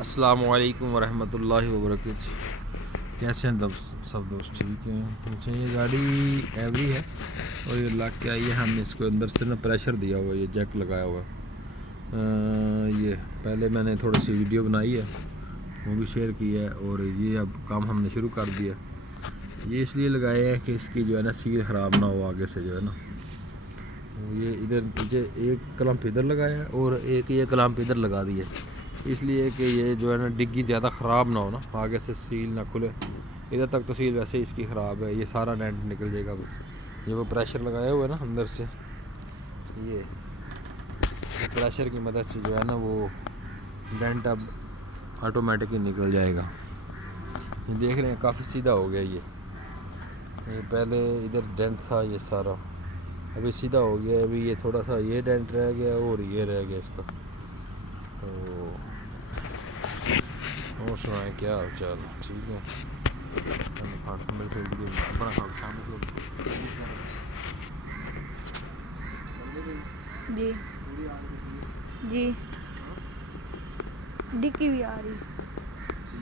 अस्सलामु अलैकुम वरहमतुल्लाहि वबरकातुहू। कैसे हैं सब दोस्त? ठीक हैं। अच्छा, ये गाड़ी एवरी है और ये लग के आई है। हमने इसको अंदर से ना प्रेशर दिया हुआ है, ये जैक लगाया हुआ है। ये पहले मैंने थोड़ी सी वीडियो बनाई है, वो भी शेयर की है, और ये अब काम हमने शुरू कर दिया। ये इसलिए लगाए हैं कि इसकी जो है ना सील ख़राब ना हो आगे से, जो है ना। ये इधर पीछे एक क्लैंप इधर लगाया है और एक ये क्लैंप इधर लगा दिया, इसलिए कि ये जो है ना डिग्गी ज़्यादा ख़राब ना हो ना, आगे से सील ना खुले। इधर तक तो सील वैसे ही इसकी ख़राब है, ये सारा डेंट निकल जाएगा। ये वो प्रेशर लगाया हुआ है ना अंदर से, ये प्रेशर की मदद से जो है ना वो डेंट अब ऑटोमेटिकली निकल जाएगा। ये देख रहे हैं काफ़ी सीधा हो गया ये पहले इधर डेंट था ये सारा, अभी सीधा हो गया। अभी ये थोड़ा सा ये डेंट रह गया और ये रह गया इसका। तो और सुनाएं क्या हाल चाल? ठीक है। जी जी, डिक्की भी आ रही। अच्छा,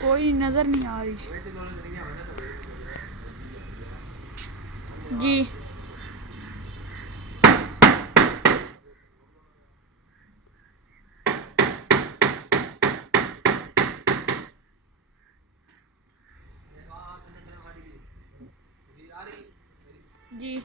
कोई नज़र नहीं आ रही। जी जी,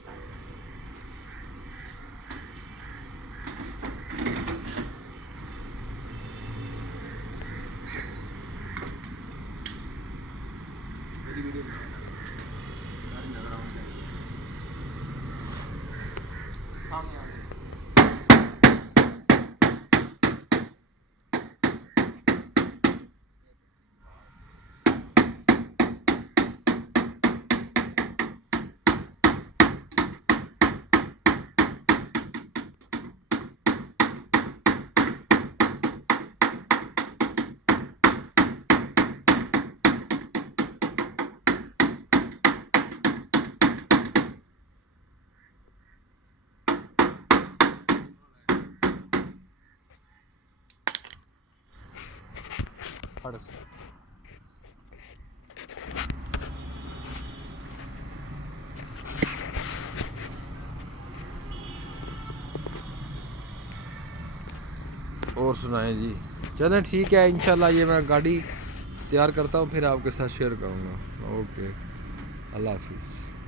और सुनाएं जी। चलें ठीक है, इंशाल्लाह ये मैं गाड़ी तैयार करता हूँ, फिर आपके साथ शेयर करूँगा। ओके, अल्लाह हाफिज़।